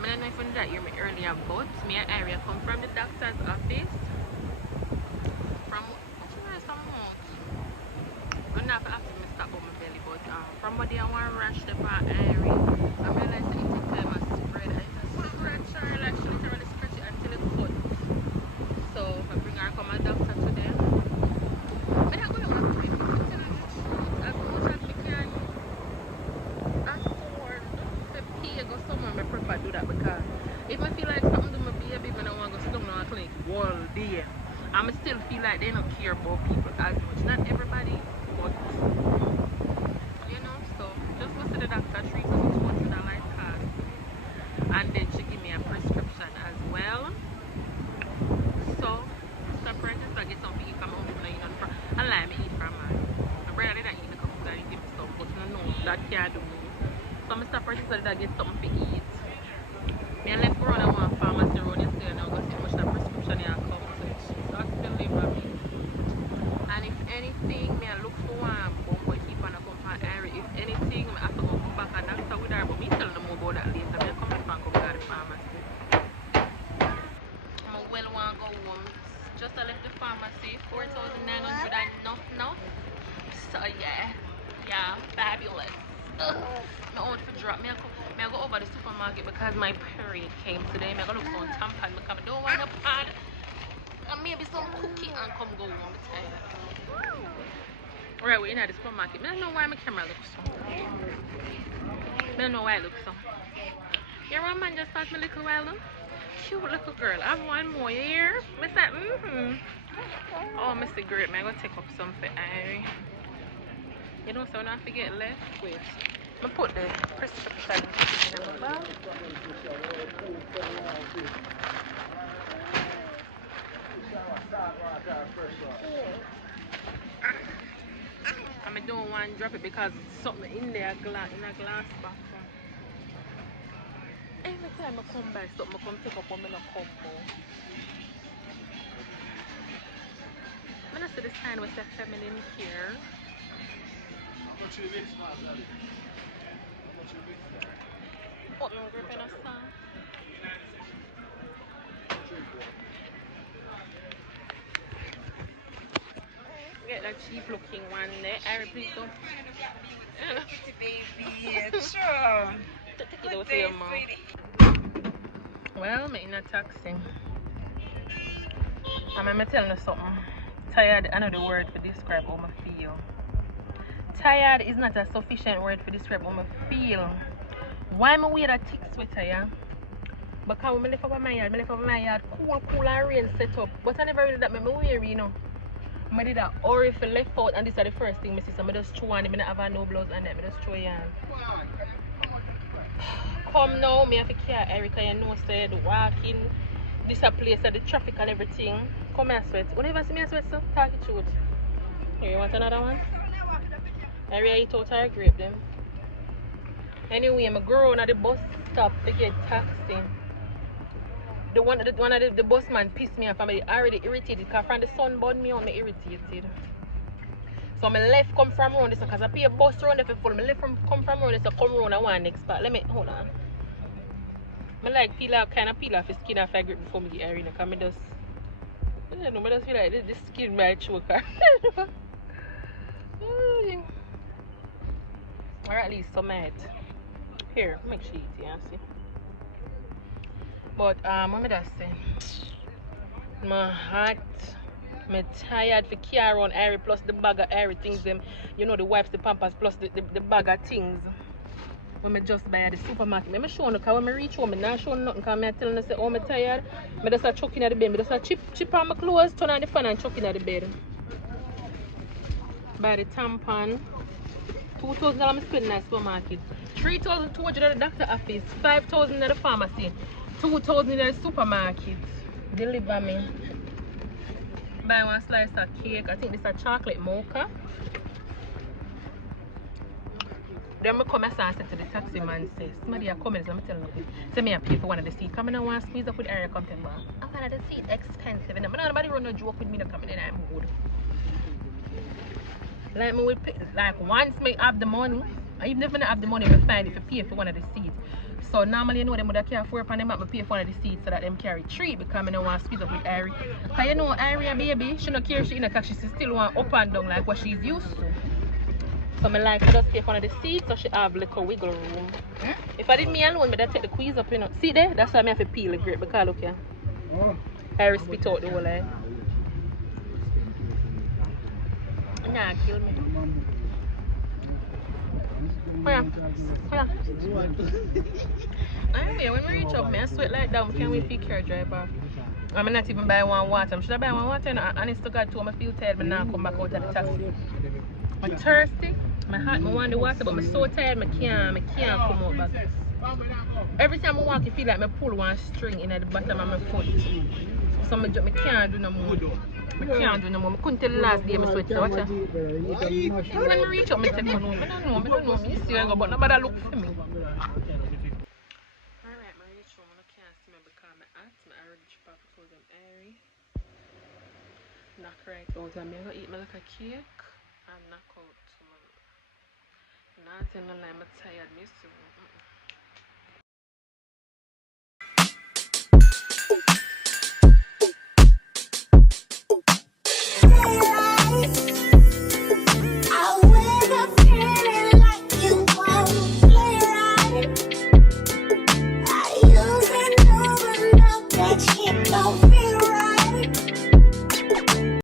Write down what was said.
Alright, I don't know if you that hear me earlier, but me and Irie come from the doctor's office. From what you want some more? I'm not after me stop on my belly, but from what they want to rush the part Irie. I realize that it's a time of spread. I scratch her, like she literally scratch it until it cut. So I bring her come a doctor today. I'm not going to work with you. I'm telling you the truth. As much as I can afford to pay go somewhere, I prefer do that because if I feel like something to my baby, I don't want to go sit down in a clinic all day. I still feel like they don't care about people as much. Not everybody, but you know, so just go to the doctor, treat me with $200 cost. And then she give me a prescription as well. So, surprised I get something you come home and you know, I like me eat from man. My brother didn't eat the couple and give me stuff, but I know that can't do me. So I'm surprised that I get something to eat. Me and left around one pharmacy around yesterday and I go see how much that prescription here comes. So that's deliver me. And if anything, me I look for one bumbo keep on a come from Irie. If anything, I have to go back and doctor with her, but me tell them more about that later. Me come back and come to the pharmacy. I'm well want to go home. Just I left the pharmacy, 4,900 and enough. So yeah, fabulous. My own for drop. Me I go over the supermarket because my period came today. Me I go look for a tampon because I don't want a pad. And maybe some cookie and come go home. Alright, we're in the supermarket. I don't know why my camera looks so. I don't know why it looks so. Your one man just passed me a little while ago. Cute little girl. I have one more here. I said, Oh, Mr. Great, man. I'm going to take up some for Irie. You know, so not forget left. Wait. I'm going to put the prescription in my bag. I'm doing one drop it because something in there in a glass box. Every time I come back, something I come take up on me no combo. I'm gonna see the sign with the feminine care. What I'm gripping a song. Get that cheap looking one there. I repeat so. Baby, sure. Good day, sweetie. Well, I'm in a taxi. I'm telling you something. Tired, another word for describe how I feel. Tired is not a sufficient word for describe how I feel. Why am I wear a thick sweater, yeah? Because when I left up my yard, cool and rain set up. But I never really that make me wear, you know. I did that or if I left out and this is the first thing I see, so I just throw on, I don't have no blouse and then I just throw it on. Come now, I have to care Erica, you know, said walking, this a place, the traffic and everything. Come here, sweat. When you ever see me sweat, so talk it truth. Here, you want another one? I really eat out her grape them. Anyway, I'm going at the bus stop to get taxi. The one of the bus man pissed me off. I'm already irritated because from the sun burned me on, me irritated. So I left come from around this because I pay a bus around there for full. I left come from around this, so come around and one next spot. Let me hold on. I like peel off the skin off I grip before me get Irie because I just I don't know, I just feel like this skin might choke her. Or at least some might. Here, make sure you eat it, see. But what I just say? My heart, I'm tired for carry around Irie plus the bag of Irie things them, you know, the wipes, the pampers plus the bag of things. When I just buy at the supermarket. I'm showing you because when I reach home, I'm not showing nothing because I'm telling you, oh, I'm tired. I just start chucking at the bed. I just start chip on my clothes, turn on the fan and chucking at the bed. Buy the tampon. $2,000 I'm spending at the supermarket. $3,200 at the doctor's office. $5,000 at the pharmacy. $2,000 at the supermarket. Deliver me. Buy one slice of cake. I think this is a chocolate mocha. Then I come and say to the taxi man, say, somebody are coming, so I'm telling you, say me I pay for one of the seats. Come in and want to squeeze up with Irie, come tell me, one of the seat expensive. And nobody run no joke with me to come in and I'm good. Like me will pay, like once me have the money, I even if I don't have the money, I find if I pay for one of the seats. So normally you know them would have carry 4 and them have to pay for one of the seats so that them carry 3 because I don't want to squeeze up with Irie. Because you know Irie a baby, she don't care she in because she still want up and down like what she's used to. So I like to just take one of the seats so she have little wiggle room. If I did me alone, I'd take the squeeze up, you know. See there? That's why I have to peel the grape because look here. Irie spit out the whole line. Nah, kill me. Oh yeah. Oh yeah. Anyway, when we reach up, I sweat like that. I can't wait for the car drive off. I'm not even buy one water. Should I buy one water? Honest to God, too, I feel tired. I now come back out of the taxi. I'm thirsty. My heart, I want the water, but I'm so tired. I can't come out back. Every time I walk, I feel like I pull one string in at the bottom of my foot. So I can't do no more. I can't do no more. I couldn't tell the last day I sweat. So watch out. When I reach up, I take one home. I don't know. I see I go, but nobody look for me. Alright, I reach home. I can't see me because my aunt, I already chip off for them Irie. Knock right out. I'm going to eat my little cake and knock out. Not telling a lie, I'm tired. Me too.